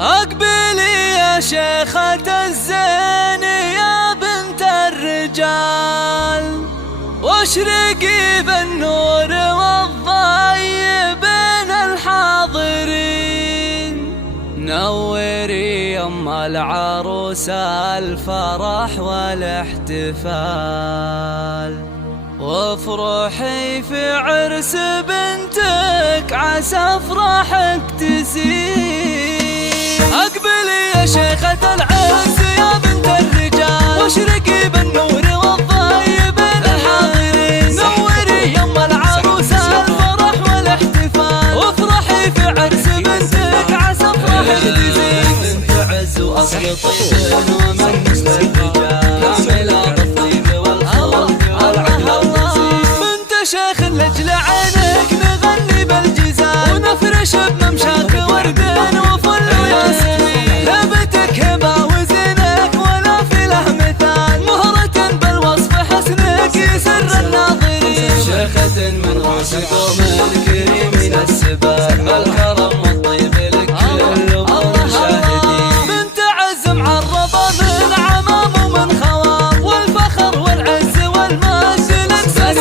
أقبلي يا شيخة الزين يا بنت الرجال، واشرقي بالنور والضي بين الحاضرين. نوري يم العروس الفرح والاحتفال، وافرحي في عرس بنتك عسى افراحك تزيد. اقبلي يا شيخة العرس يا بنت الرجال، واشرقي بالنور والضي بين الحاضرين. نوري يم العروس الفرح والاحتفال، وافرحي في عرس بنتك عسى افراحك تزيد. بنت عز واصل طيب ومن مثل الرجال، عاملة بالطيب والخلق شيخ لأجل عينك نغني بالجزال، ونفرش بممشاك ورد وفل وياسمين. هبتك هبة وزنك ولا في له مثال، مهرة بالوصف حسنك يسر الناظرين. شيخة من غوث قوم الكريمين السبال، بالكرم والطيب لك كل المشاهدين. بنت عز معرضة من عمام ومن خوام، والفخر والعز والمجد لبسها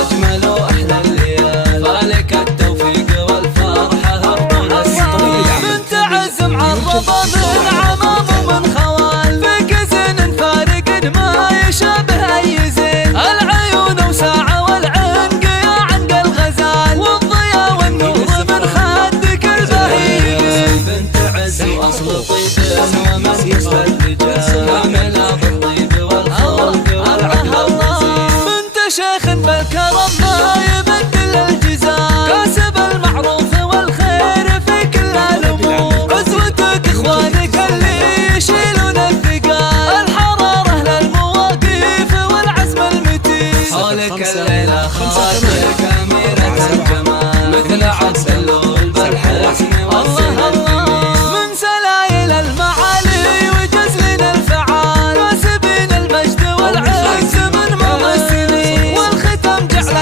أجمل وأحلى الليال، فالك التوفيق والفرحة هربون السطول. بنت عز معرضة من عمام ومن خوال، فيك زين فارق ما يشابه أي زين. العيون وساعة والعنق يا عند الغزال، والضياء والنور من خدك البهيج. بنت عز وأصل طيب ومن مثل الرجال، عاملة بالطيب والخلق والعهد. شيخ بالكرم ما يبدل الجزال، كاسب المعروف والخير في كل الامور. عزوتك اخوانك اللي يشيلون الثقال، الحراره للمواقف والعزم المتين. حولك الليله خواتك اميره الجمال، مثل عبد اللول بالحسن والسهر. من سلايل المعالي وجزل الفعال، كاسبين المجد والعز من ممثلين.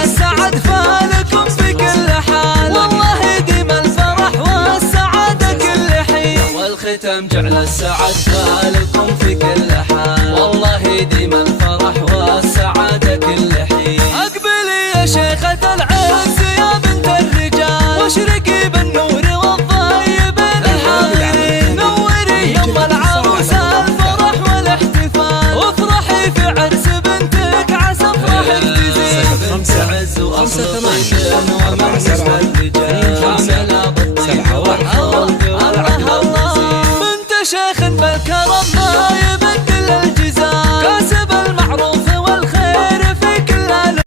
السعد فالكم في كل حال، والله يديم الفرح والسعادة كل حين. والختم جعل السعد فالكم في كل حال، والله يديم الفرح والسعادة كل حين. أقبلي يا شيخة العز يا بنت الرجال، واشرقي بالنور والضي بين الحاضرين. نوري يم العروس الفرح والاحتفال، وافرحي في عرس بنتك عسى افراحك تزيد. بنت عز وأصل طيب ومن مثل الرجال،